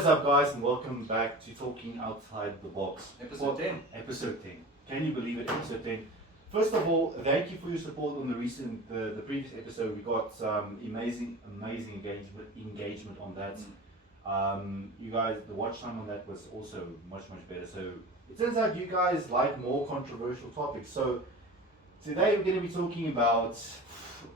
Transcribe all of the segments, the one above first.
is up, guys, and welcome back to Talking Outside the Box. Episode 10. Episode 10. Can you believe it? Episode 10. First of all, thank you for your support on the previous episode. We got some amazing engagement on that. You guys, the watch time on that was also much better. So it turns out you guys like more controversial topics. So today we're going to be talking about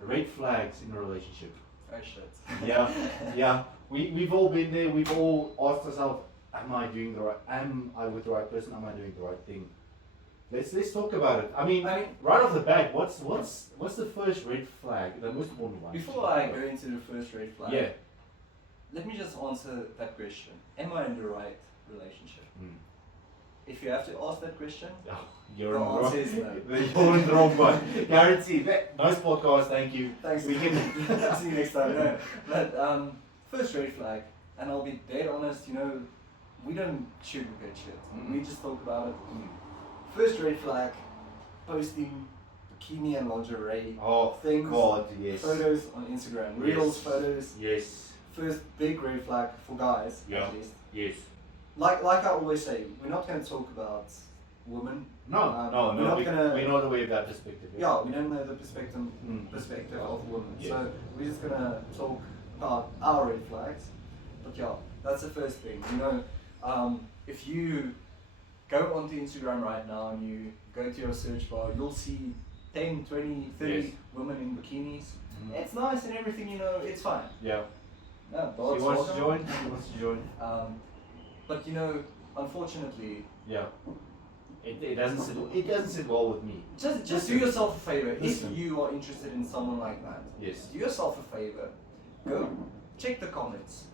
red flags in a relationship. Oh shit. Yeah. We've all been there. We've all asked ourselves, am I doing the right? Am I with the right person? Am I doing the right thing? Let's talk about it. I mean, right off the bat, what's the first red flag? The most important one. Before I go into the first red flag, yeah. Let me just answer that question. Am I in the right relationship? If you have to ask that question, You're the in the answer is no. You're in the wrong one. Guaranteed. Nice podcast. Thank you. Thanks. We can See you next time. No. But first red flag, and I'll be dead honest. We don't sugarcoat shit. We just talk about it. First red flag, posting bikini and lingerie things, God, yes. photos on Instagram, reels, photos. Yes. First big red flag for guys, Yeah. at least. Yes. Like I always say, we're not going to talk about women. No. We're not aware of that perspective. Yeah, we don't know the perspective of women. Yeah. So we're just gonna talk about our red flags. But yeah, that's the first thing. If you go onto Instagram right now and you go to your search bar, you'll see 10, 20, 30 Yes. women in bikinis. It's nice and everything, it's fine. Yeah. No, She wants to join. But unfortunately, Yeah. It doesn't sit well with me. just do yourself a favor. Listen. If you are interested in someone like that, Yes. do yourself a favor. Go check the comments.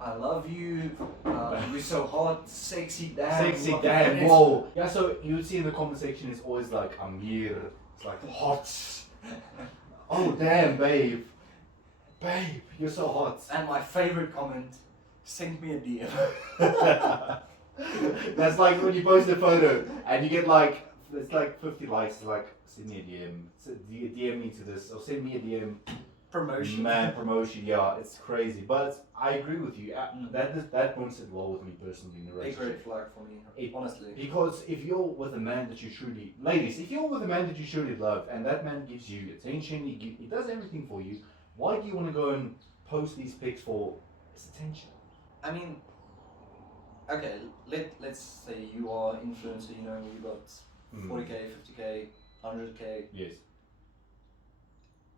I love you. You're so hot, sexy, damn. Sexy, damn, whoa. Yeah, so you would see in the comment section, it's always like, I'm here. It's like, hot. Oh, damn, babe. Babe, you're so hot. And my favorite comment: send me a DM. That's like when you post a photo and you get it's like 50 likes. It's like, send me a DM. DM me to this, or send me a DM. Promotion. Man, promotion, yeah, it's crazy. But I agree with you. That won't sit well with me personally in a Big relationship. red flag for me, honestly. Because if you're with a man that you truly, ladies, if you're with a man that you truly love and that man gives you attention, he does everything for you, why do you want to go and post these pics for his attention? I mean, okay, let's say you are influencer, you got 40k, 50k, 100k. Yes.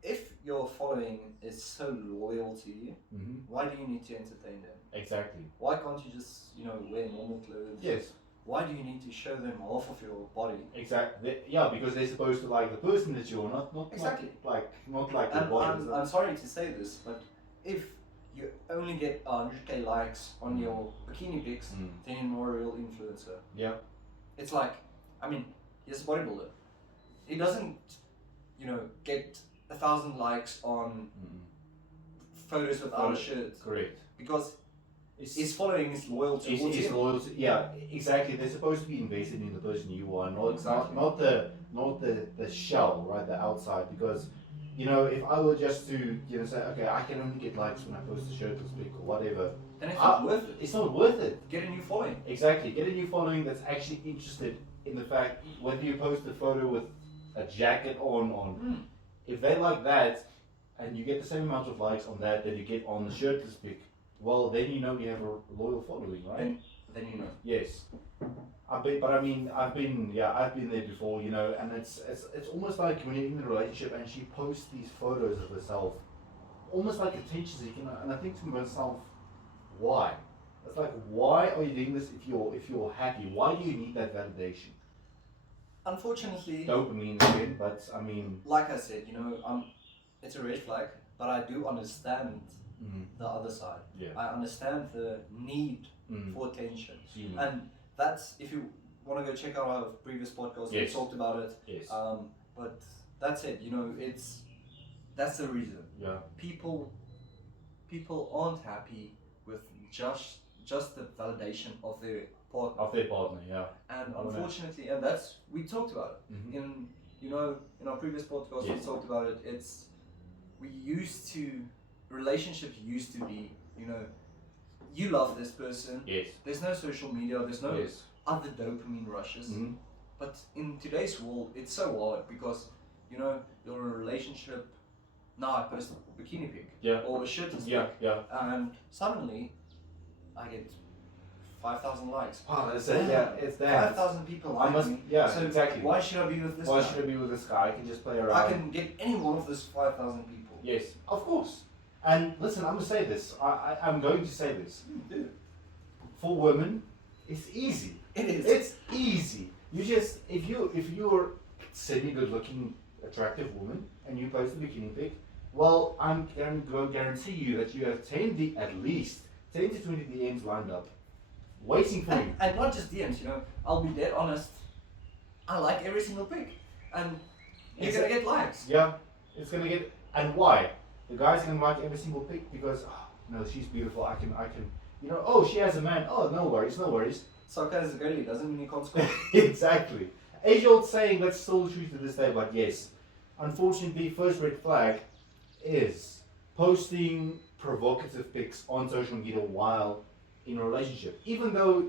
If your following is so loyal to you, why do you need to entertain them? Exactly. Why can't you just, wear normal clothes? Yes. Why do you need to show them half of your body? Exactly. Yeah, because they're supposed to like the person that you're, not Exactly. not like the And body. I'm sorry to say this, but if you only get 100k likes on your bikini pics, then you're not a real influencer. Yeah. It's like, he's a bodybuilder. He doesn't, get 1,000 likes on photos without a shirt. Correct. Because his following is loyal to him. Loyal to, yeah, exactly. They're supposed to be invested in the person you are, not the shell, right, the outside. Because, if I were just to, say, okay, I can only get likes when I post a shirtless pic or whatever. Then it's not worth it. It's not worth it. Get a new following. Exactly. Get a new following that's actually interested in the fact whether you post a photo with a jacket on. If they like that, and you get the same amount of likes on that you get on the shirtless pic, well, then you have a loyal following, right? Then you know. Yes. I've been there before, and it's almost like when you're in a relationship and she posts these photos of herself, almost like attention seeking, and I think to myself, why? It's like, why are you doing this if you're happy? Why do you need that validation? Unfortunately, Dopamine again, but like I said, it's a red flag, but I do understand the other side. Yeah. I understand the need for attention. Mm. And that's, if you want to go check out our previous podcast, Yes. we talked about it. Yes. But that's it, that's the reason. Yeah. People aren't happy with just the validation of their partner. Of their partner, yeah. And unfortunately, and that's, we talked about it in our previous podcast. Yes. We talked about it. Relationships used to be, you love this person. Yes. There's no social media. There's no Yes. other dopamine rushes. Mhm. But in today's world, it's so hard because you're in a relationship. Now I post a bikini pic Yeah. or a shirtless Yeah. pic, Yeah. and suddenly I get 5,000 likes. Oh, that's it. Yeah, it's that. 5,000 people I like must. me. Yeah. So exactly. why should I be with this Why guy? should I be with this guy? I can just play around. I can get any one of those 5,000 people. Yes, of course. And listen, I'm gonna say this. I'm going to say this. Dude, For women, it's easy. it is. It's easy. You just if you're semi good looking, attractive woman and you post a bikini pic, well, I'm going to guarantee you that you have at least 10 to 20 DMs lined up, waiting for you. And not just DMs, I'll be dead honest. I like every single pic, and you're gonna get likes. Yeah, it's gonna get. And why? The guy's gonna like every single pic because no, she's beautiful. I can. Oh, she has a man. Oh, no worries, no worries. Soccer is a goalie, doesn't mean you can't score. Exactly. Age old saying that's still true to this day, but yes, unfortunately, first red flag is posting provocative pics on social media while in a relationship. Even though,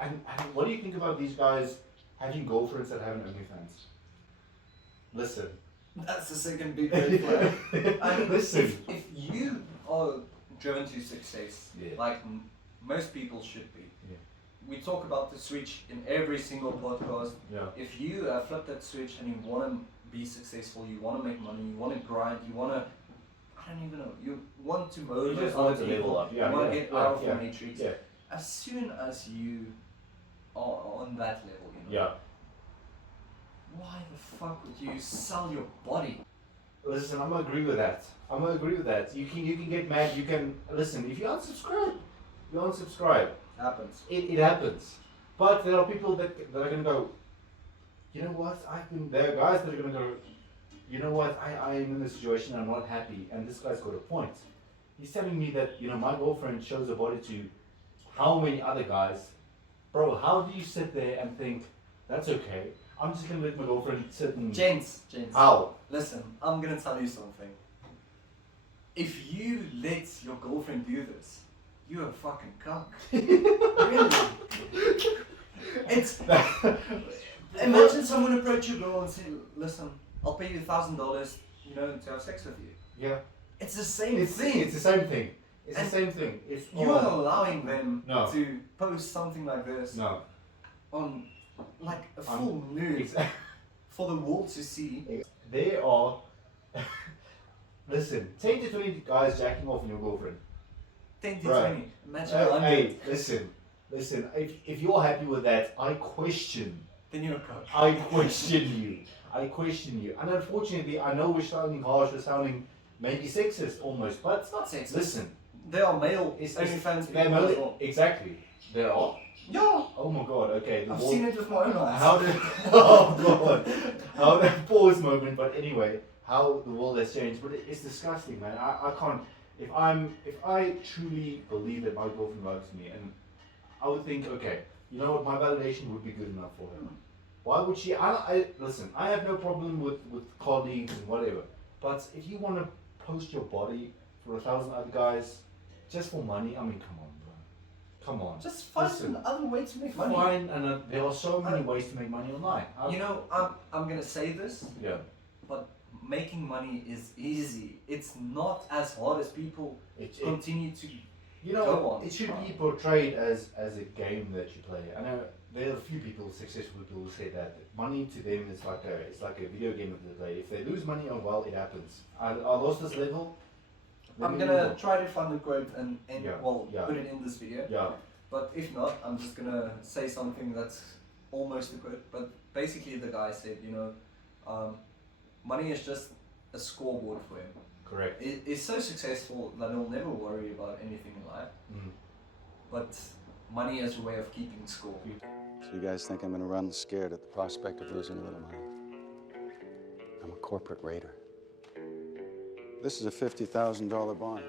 and what do you think about these guys having girlfriends that have an OnlyFans? Listen. That's the second big red flag. I mean, Listen. if you are driven to success, Yeah. like most people should be, Yeah. we talk about the switch in every single podcast. Yeah. If you flip that switch and you want to be successful, you want to make money, you want to grind, you want to, I don't even know, you want to motivate just other want to people, level up. Yeah, you want to yeah, get yeah, out of yeah, the matrix. Yeah. As soon as you are on that level, Yeah. why the fuck would you sell your body? Listen, I'm gonna agree with that. You can get mad. You can listen. If you unsubscribe. Happens. It happens. But there are people that are gonna go. You know what? There are guys that are gonna go. You know what? I am in this situation. I'm not happy. And this guy's got a point. He's telling me that my girlfriend shows her body to how many other guys. Bro, how do you sit there and think that's okay? I'm just gonna let my girlfriend sit and. Gents. How? Listen, I'm gonna tell you something. If you let your girlfriend do this, you're a fucking cuck. Really? It's imagine someone approach your girl and say, "Listen, I'll pay you $1,000, to have sex with you." Yeah. It's the same thing. It's the same thing. It's And the same thing. It's You are allowing them No. to post something like this No. on like a full nude Exactly. for the world to see. There are. Listen, 10 to 20 guys jacking off on your girlfriend. 10 to Right. 20. Imagine 100. Hey, listen. If you're happy with that, I question. Then you're a cuck. I question you. And unfortunately, I know we're sounding harsh, we're sounding maybe sexist almost, but It's not sexist. listen. There are male It's OnlyFans they're people as well. exactly. There are. Yeah. Oh my god. Okay. I've seen it with my own eyes. How did? Oh god. How that pause moment. But anyway, how the world has changed. But it's disgusting, man. I can't. If I truly believe that my girlfriend loves me, and I would think, okay, you know what, my validation would be good enough for her. Why would she? Listen. I have no problem with colleagues and whatever. But if you want to post your body for 1,000 other guys, just for money, I mean, come on, bro. Come on. Just find Listen. another way to make money. Fine, and there are so many ways to make money online. I'm gonna say this, Yeah. but making money is easy. It's not as hard as people It, continue to. you know, Go on. it should be portrayed as a game that you play. I know there are a few people, successful people, who say that money to them is like a video game of the day. If they lose money, oh well, it happens. I lost this level. let I'm me gonna move on. try to find the quote and Yeah. put it in this video. Yeah. But if not, I'm just gonna say something that's almost a quote. But basically, the guy said, money is just a scoreboard for him. Correct. He's so successful that he'll never worry about anything in life. Mm. But money is a way of keeping score. So you guys think I'm gonna run scared at the prospect of losing a little money? I'm a corporate raider. This is a $50,000 bond.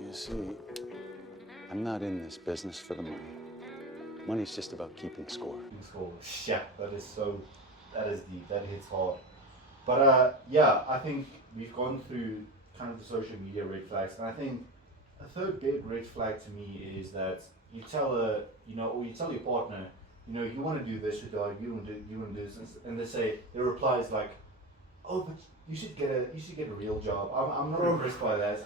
You see, I'm not in this business for the money. Money's just about keeping score. Yeah, that is deep, that hits hard. But yeah, I think we've gone through kind of the social media red flags, and I think a third big red flag to me is that you tell a, or you tell your partner, you want to do this with dog, you want to do this, and they say, their reply is like, oh, but you should get a real job. I'm not impressed by that.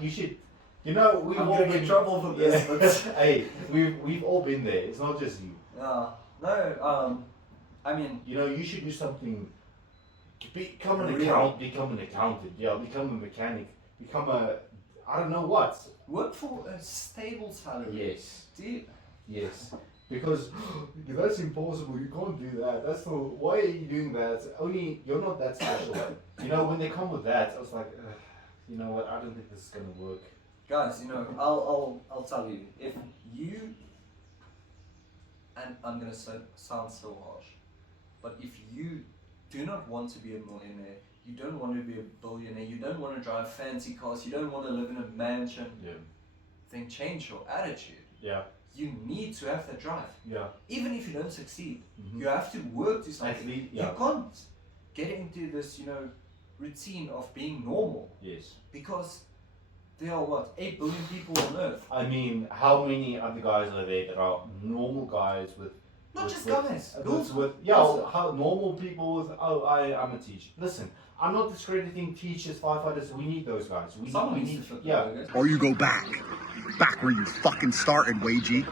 You should, we've I'm all getting been in trouble for this. Yeah. Hey, we've all been there. It's not just you. No, I mean, you should do something. Become an Real. become an accountant. Yeah, become a mechanic. Become I don't know what. work for a stable salary. Yes. Yes. Because that's impossible. You can't do that. That's no. Why are you doing that? Only you're not that special. When they come with that, I was like, you know what? I don't think this is gonna work. Guys, I'll tell you, if you, and I'm gonna sound so harsh, but if you do not want to be a millionaire, you don't want to be a billionaire, you don't want to drive fancy cars, you don't want to live in a mansion, then change your attitude. Yeah. You need to have that drive. Yeah. Even if you don't succeed, Mhm. you have to work to something. Actually, yeah. You can't get into this, routine of being normal, Yes. because there are 8 billion people on earth. I mean, how many other guys are there that are normal guys with? Not with- just with- guys, with- girls. with how normal people with I'm a teacher. Listen, I'm not discrediting teachers, firefighters. We need those guys. Someone we needs need to flip the yeah. burgers. Or you go back where you fucking started, Wagey.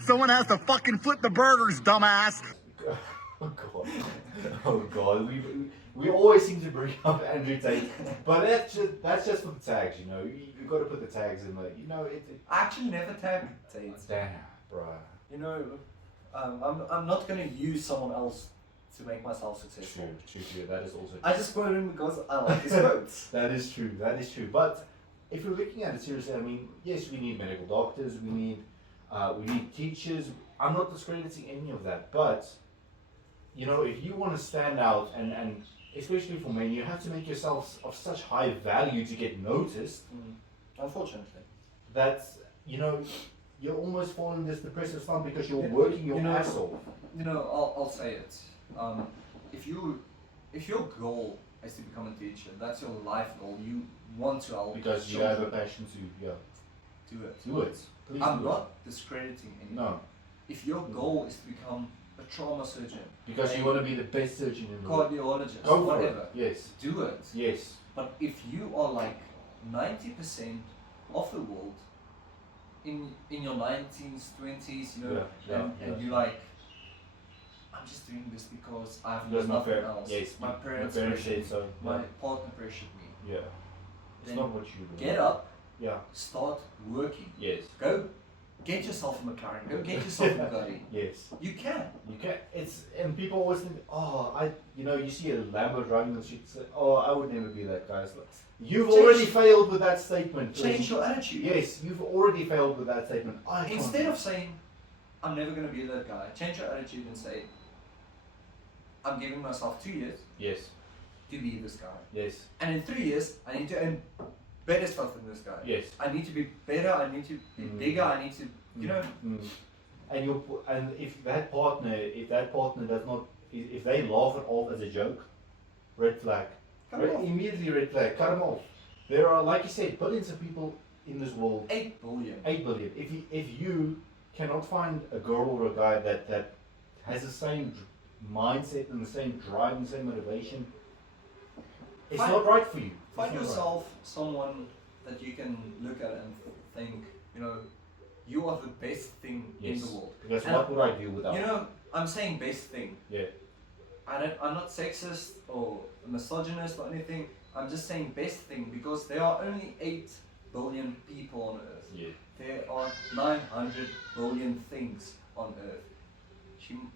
Someone has to fucking flip the burgers, dumbass. Oh god, oh god. We always seem to bring up Andrew Tate, but that's just for the tags. You got to put the tags in there. I actually never tagged Tate. Damn, bruh. I'm not gonna use someone else to make myself successful. True. That is also. I just quote him because I like his quotes. That is true. But if you're looking at it seriously, I mean, yes, we need medical doctors. We need teachers. I'm not discrediting any of that, but if you want to stand out, and especially for men, you have to make yourself of such high value to get noticed. Unfortunately. That you're almost falling this depressive slump because you're working your ass off. I'll say it. If your goal is to become a teacher, that's your life goal. You want to help Because you children. have a passion to Do it. do it. Please I'm do not discrediting anything. No, If your goal is to become a trauma surgeon, because you want to be the best surgeon in the world. cardiologist, Go for whatever, it. Yes. do it. Yes. But if you are like 90% of the world in your 19s, 20s, and you're like, I'm just doing this because I have Because my nothing parents. else. Yes. My parents said pressured me. so. My partner pressured me. Yeah. It's Then not what you do. Get up, Yeah. start working. Yes. Go get yourself a McLaren. Go get yourself a Bugatti. Yes. You can. You can. And people always think, you see a Lambo driving the street. Say, oh, I would never be that guy. It's like, you've Change- already failed with that statement. Change your attitude. Yes, you've already failed with that statement. Instead of saying, I'm never going to be that guy, change your attitude and say, I'm giving myself 2 years Yes. to be this guy. Yes. And in 3 years, I need to earn better stuff than this guy. Yes. I need to be better, I need to be bigger, I need to, Mm. And if that partner does not, if they laugh it off as a joke, red flag. Cut 'em off. Immediately red flag. Cut them off. There are, like you said, billions of people in this world. 8 billion. 8 billion. If you cannot find a girl or a guy that has the same mindset and the same drive and the same motivation, it's Find- not right for you. It's Find not right. yourself someone that you can look at and think, you are the best thing in Yes. the world. Because And what would I do without? I'm saying best thing. Yeah. I'm not sexist or misogynist or anything. I'm just saying best thing because there are only 8 billion people on earth. Yeah. There are 900 billion things on earth.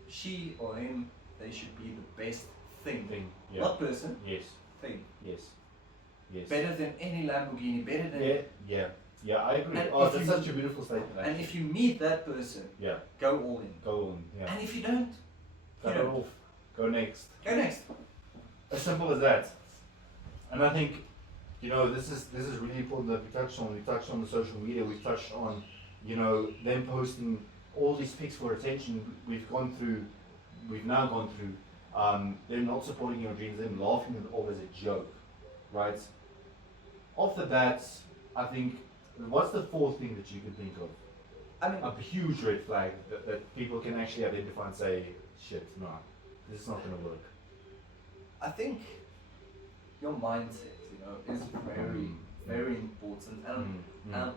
She or him, they should be the best thing. Thing. Yeah. Not person, Yes. thing. Yes. Yes. Better than any Lamborghini, better than... Yeah, I agree. And Oh, if that's you- such a beautiful statement. And Actually. if you meet that person, Yeah, go all in. go on. Yeah. And if you don't, Cut it off. Go next. go next. As simple as that. And I think, this is really important that we touched on. We touched on the social media. We touched on, them posting all these pics for attention. We've now gone through. Them not supporting your dreams. Them laughing it off as a joke, right? Off the bat, I think, what's the fourth thing that you can think of? I mean, A huge red flag that people can actually identify and say, shit, no, this is not going to work. I think your mindset, is very, very important. And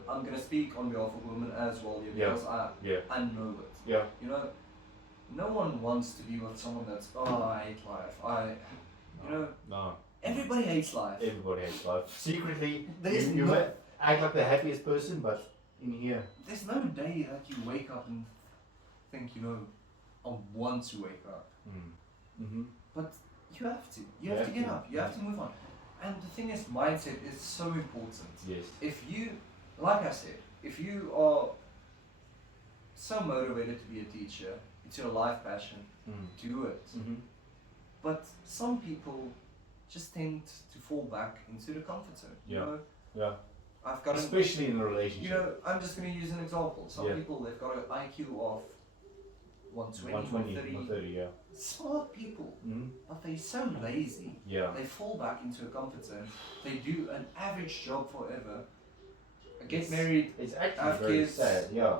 I'm going to speak on behalf of women as well here, because I know it. Yeah. No one wants to be with someone that's, I hate life. No. Everybody hates life. Everybody hates life. Secretly, There's you no- may act like the happiest person, but in here, There's no day that you wake up and think, I want to wake up. But you have to. You have to get up. You have to move on. And the thing is, mindset is so important. yes. If you, like I said, if you are so motivated to be a teacher, it's your life passion, do it. But some people just tend to fall back into the comfort zone. Yeah. I've got Especially in a relationship. I'm just going to use an example. Some people, they've got an IQ of 120, 130. 130, yeah. Smart people, but they're so lazy. Yeah. They fall back into a comfort zone. They do an average job forever. Get married, It's actually have very kids, sad, yeah.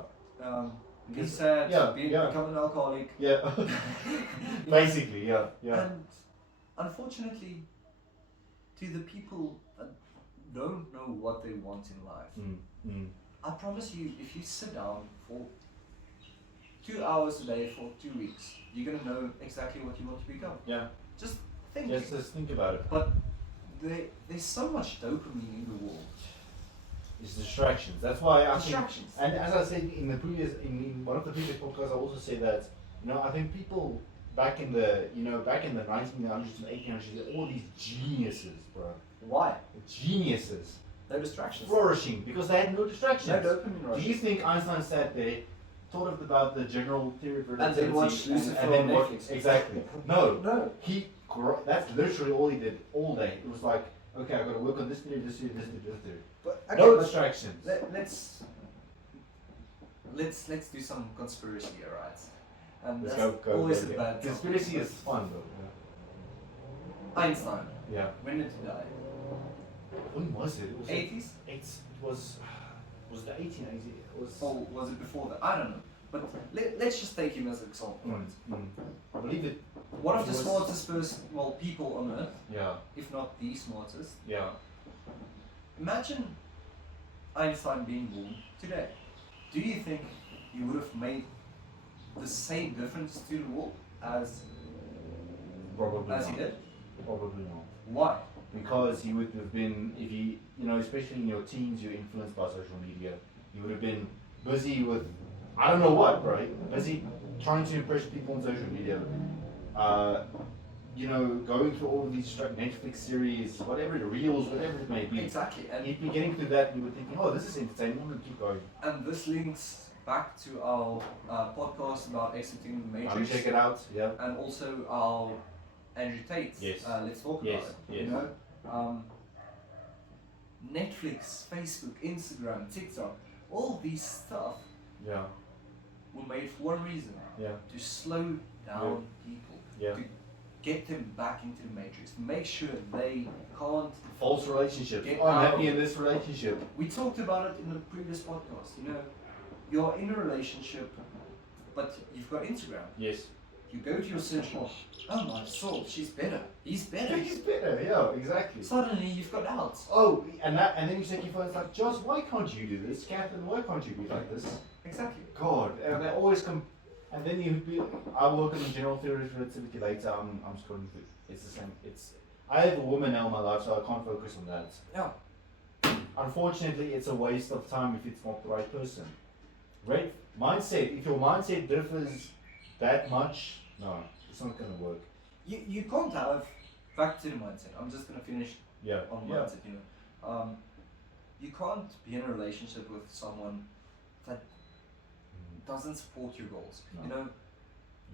be Because- sad, yeah. become an alcoholic. Yeah. Basically, yeah. And unfortunately, to the people that don't know what they want in life, I promise you, if you sit down for 2 hours a day for 2 weeks, you're gonna know exactly what you want to become. Yeah. Just think. Just think about it. But there's so much dopamine in the world. It's distractions. That's why I think, Distractions. and as I said in in one of the previous podcasts, I also say that I think people back in the 1900s and 1800s, all these geniuses, bro, Why? geniuses, No distractions. flourishing because they had no distractions. No dopamine Do rushes. you think Einstein sat there, thought about the general theory of relativity, then watched Lucifer and then on watched- Netflix? Exactly. No. No. That's literally all he did all day. It was like, okay, I got to work on this theory, this theory, this theory, this theory. But No but distractions. let's do some conspiracy here, right? And Let's that's go. always go, a yeah. bad Conspiracy topic. is fun though. Einstein. Yeah. When did he die? When was it? It was 80s? It was the 1880s. It was. Or was it before that? I don't know. But let's just take him as an example. Right? I believe it. One of the was- smartest people on earth, Yeah. if not the smartest. Yeah. Imagine Einstein being born today. Do you think he would have made the same difference to the world as Probably he not. did? Probably not. Why? Because he would have been, if he, especially in your teens, you're influenced by social media. You would have been busy with, I don't know what, bro. Busy trying to impress people on social media. Going through all of these Netflix series, whatever, reels, whatever it may be. Exactly. And you'd be getting through that and you were thinking, oh, this is entertaining, I'm going to keep going. And this links back to our podcast about exiting the I'll matrix, check it out, yeah. and also our Andrew Tate. Yes. Let's talk Yes, about it. yes. Netflix, Facebook, Instagram, TikTok, all these stuff Yeah, were made for one reason: yeah, to slow down people, yeah. to get them back into the matrix, to make sure they can't. False relationships. Get Oh, I'm out. happy in this relationship. We talked about it in the previous podcast. You're in a relationship, but you've got Instagram. Yes. You go to your search bar. Oh my soul, she's better. He's better. He's better, yeah, exactly. Suddenly you've got doubts. Oh, and then you check your phone, it's like, Josh, why can't you do this? Catherine, why can't you be like this? Exactly. God, and they always come, and then you'd be, I work in general theory of relativity later, I'm scrolling through, it's the same, I have a woman now in my life, so I can't focus on that. Yeah. Unfortunately, it's a waste of time if it's not the right person. Right? Mindset, if your mindset differs that much, no, it's not going to work. You can't have, back to the mindset, I'm just going to finish Yeah, on yeah. mindset. You can't be in a relationship with someone that doesn't support your goals. No.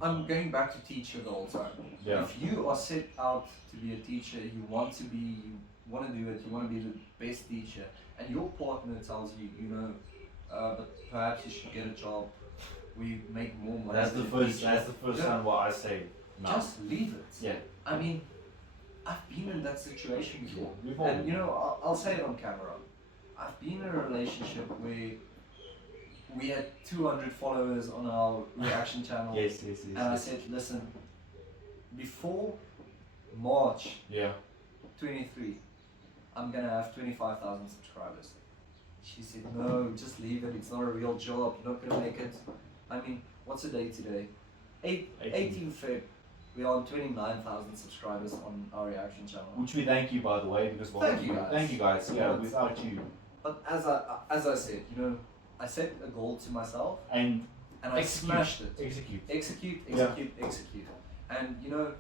I'm going back to teacher goals. Yeah. If you are set out to be a teacher, you want to do it, you want to be the best teacher, and your partner tells you, but perhaps you should get a job where you make more money. That's the as a first teacher. time what I say. No. Just leave it. Yeah. I mean, I've been in that situation before. We've all And been. I'll say it on camera. I've been in a relationship where we had 200 followers on our reaction channel. Yes. And I said, listen, before March Yeah. 23, I'm gonna have 25,000 subscribers. She said, no, just leave it. It's not a real job. You're not gonna make it. I mean, what's the day today? 18 Feb. We are on 29,000 subscribers on our reaction channel. Which we thank you, by the way, because Thank you guys. Thank you guys. Yeah, But- without you. But as I said, you know, I set a goal to myself And and I execute. smashed it. Execute. Execute. And you know,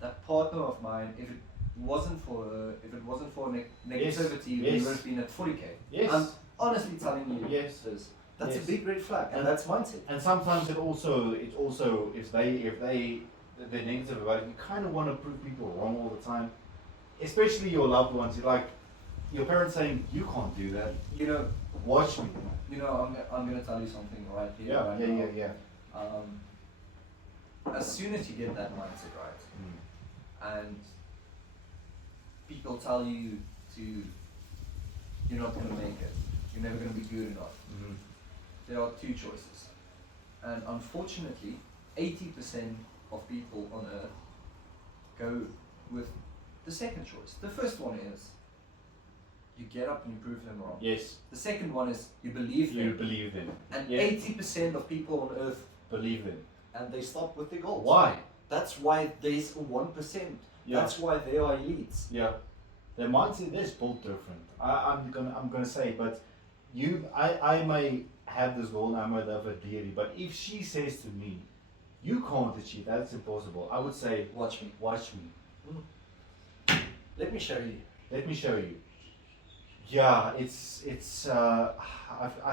that partner of mine, if it wasn't for negativity, we Yes. would have been at 40k. Yes. I'm honestly telling you, Yes. this. That's Yes. a big red flag, and And- that's mindset. And sometimes it also if they're negative about it, you kind of want to prove people wrong all the time, especially your loved ones. You're like your parents saying you can't do that. You know, Watch me. I'm gonna tell you something right here, Yeah, right yeah, now. yeah. As soon as you get that mindset right, Mm. and people tell you you're not gonna make it, you're never gonna be good enough. Mhm. There are two choices, and unfortunately, 80% of people on Earth go with the second choice. The first one is you get up and you prove them wrong. Yes. The second one is you believe You them, believe them. and Yeah. 80% of people on Earth, Believe them. and they stop with their goals. Why? That's why there's 1%. Yeah. That's why they are elites. Yeah. Their mindset is built different. I'm gonna say, but I may have this goal and I might have a deity, but if she says to me, you can't achieve that, it's impossible, I would say, Watch me. watch me. Let me show you. Let me show you. Yeah, I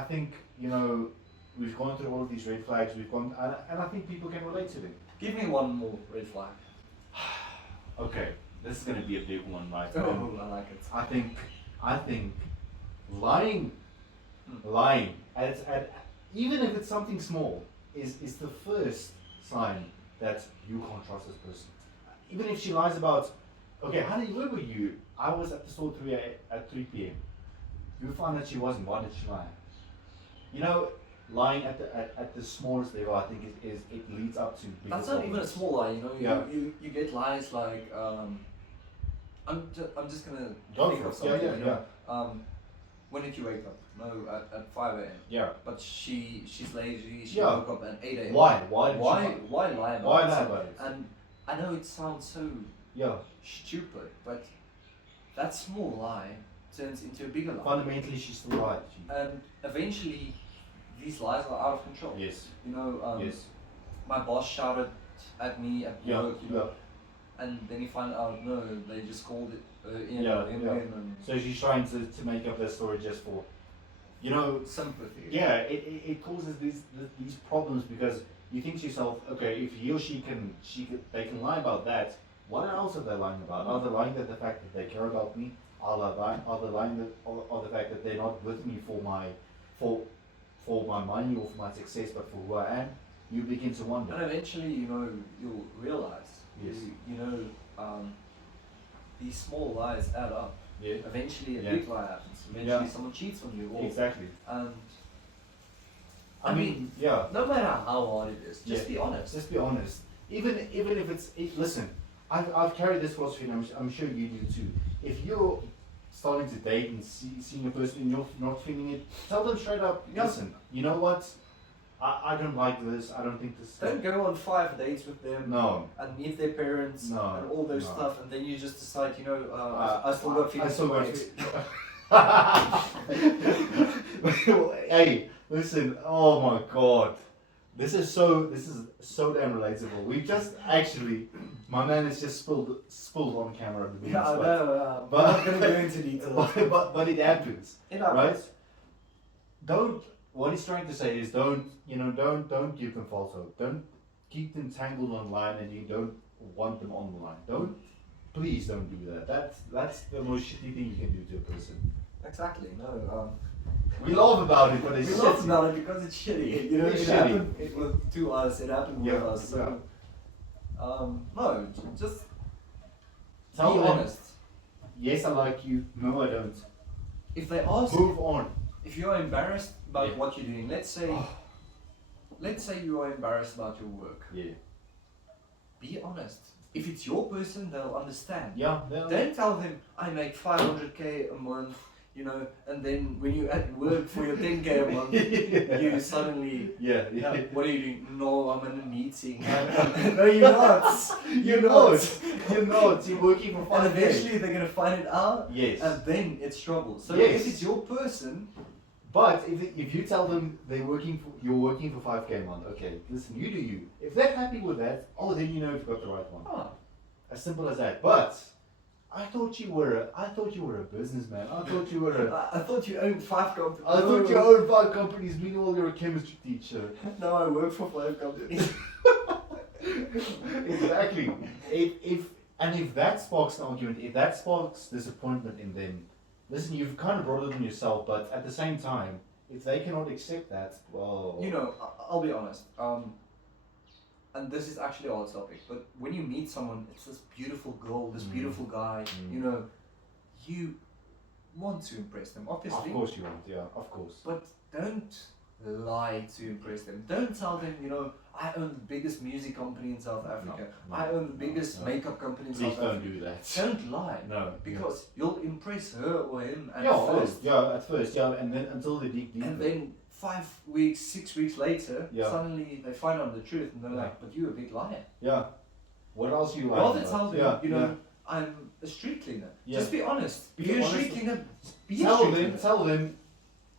think, you know, we've gone through all of these red flags, and I think people can relate to them. Give me one more red flag. Okay, this is gonna be a big one, right? Oh, I like it. I think lying, even if it's something small, is the first sign that you can't trust this person. Even if she lies about, okay, honey, where were you? I was at the store at 3 p.m. You find that she wasn't. Why did she lie? You know, lying at the smallest level, I think it leads up to bigger That's not even a problems. small lie, you know. Yeah. You get lies like I'm just gonna Go think for of it. something. Yeah, you know. When did you wake up? No, at 5 a.m. Yeah. But she's lazy. She Yeah. woke up at 8 a.m. Why? Why? Did Why? she lie? Why lie about Why it? lie about it? And I know it sounds so Yeah. stupid, but that small lie turns into a bigger lie. Fundamentally, she still lied. And eventually, these lies are out of control. Yes. You know, Yes. my boss shouted at me at Yeah. work, you know, Yeah. and then you find out, no, they just called it in, Yeah, in, yeah. and So she's trying to make up that story just for, you know, sympathy. yeah, it causes these problems because you think to yourself, okay, if he or she they can lie about that, what else are they lying about? Are they lying that the fact that they care about me? Are they lying that, or the fact that they're not with me for my money or for my success, but for who I am? You begin to wonder. And eventually, you know, you'll realize, Yes. you know, these small lies add up. Yeah. Eventually, a Yeah. big lie happens. Eventually, Yeah. someone cheats on you, or Exactly. and I mean, yeah. no matter how hard it is, just Yeah. be honest. Just be honest. Even if listen, I've carried this philosophy, and I'm sure you do too. If you're starting to date and seeing a person and you're not feeling it, tell them straight up. Yeah. Listen, you know what? I don't like this. I don't think this. Don't go on 5 dates with them. No. And meet their parents No, and all those no. stuff, and then you just decide, you know, I still got I feelings still for my got ex. Hey, listen. Oh my God. This is so damn relatable. We just actually, my man has just spilled on camera the beans, Yeah, I but- know, but- I'm not going to go into detail. but it happens, It happens. right? Don't. What he's trying to say is don't give them false hope. Don't keep them tangled online, and you don't want them on the line. Please don't do that. That's the most shitty thing you can do to a person. Exactly, no. We laugh about it, but it's We shitty. laugh about it because it's shitty. You know, It's it shitty. happened to us, it happened with Yeah, us. So, no, just Tell be them, honest. yes, I like you. No, I don't. If they ask, Move on. if you are embarrassed about Yeah. what you're doing, let's say you are embarrassed about your work. Yeah. Be honest. If it's your person, they'll understand. Yeah. Don't tell them I make 500k a month, you know, and then when you at work for your 10k a month, you suddenly, Yeah. what are you doing? No, I'm in a meeting. No, you're not. You're not. You're not. You're working for 5 And eventually they're gonna find it out, Yes. and then it's trouble. So Yes. if it's your person, But if you tell them you're working for 5k a month, okay, listen, you do you. If they're happy with that, then you know you've got the right one. As simple as that. But I thought you were a businessman. I thought you were I thought you owned 5 companies. I thought you owned 5 companies. Meanwhile, you're a chemistry teacher. No, I work for 5 companies. Exactly. If that sparks an argument, if that sparks disappointment in them, listen, you've kind of brought it on yourself. But at the same time, if they cannot accept that, well, You know, I'll be honest. And this is actually a hard topic, but when you meet someone, it's this beautiful girl, this beautiful guy. You know, you want to impress them, obviously. of course you won't. Yeah, of course. But don't lie to impress them. Don't tell them, you know, I own the biggest music company in South Africa. I own the biggest makeup company in Please South don't Africa. do that. Don't lie. No. Because you'll impress her or him at Yeah, first. at first, and then until they dig deeper. And then 5 weeks, 6 weeks later, Yeah. suddenly they find out the truth and they're Yeah. like, but you're a big liar. Yeah. What else you like? Rather tell them, Yeah, you know, yeah. I'm a street cleaner. Yeah. Just be honest. Be If you're a honest. street cleaner, be a Tell street them, cleaner. tell them,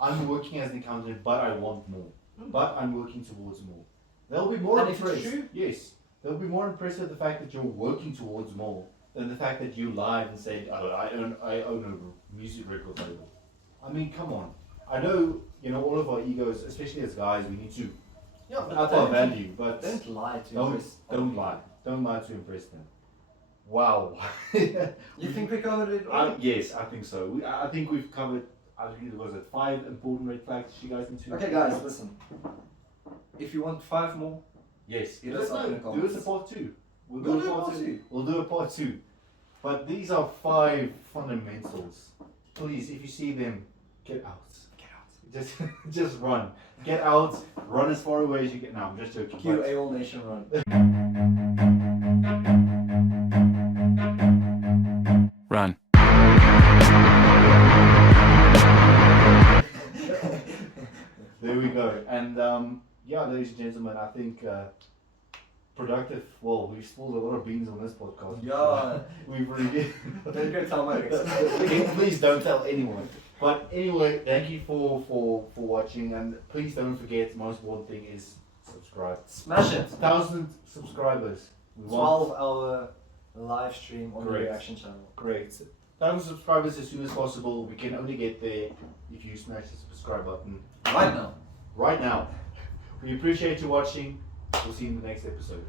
I'm working as an accountant, but I want more. Mm. But I'm working towards more. They'll be more And if it's impressed. true? Yes, they'll be more impressed with the fact that you're working towards more than the fact that you lied and said, "Oh, I own a music record label." I mean, come on. I know, all of our egos, especially as guys, we need to Yeah, but up our value, but don't lie to don't impress. lie. Don't lie to impress them. Wow. You think we covered it all? Yes, I think so. I think we've covered. I think it was 5 important red flags you guys need to. Okay, guys, listen. If you want 5 more, Yes. Let us know in the Do us a comments. part 2. We'll do a part 2. We'll do a part 2. But these are 5 fundamentals. Please, if you see them, get out. Get out. Just run. Get out. Run as far away as you can. No, I'm just joking. Cue but- AOL Nation Run. Run. There we go. And yeah, ladies and gentlemen, I think productive. Well, we've spilled a lot of beans on this podcast. Yeah. We've really. Don't go tell my ex. Please don't tell anyone. But anyway, thank you for watching, and please don't forget. Most important thing is subscribe. Smash it. 1,000 subscribers. We want 12-hour live stream on the Correct. reaction channel. great 1,000 subscribers as soon as possible. We can only get there if you smash the subscribe button Right now. right now. We appreciate you watching. We'll see you in the next episode.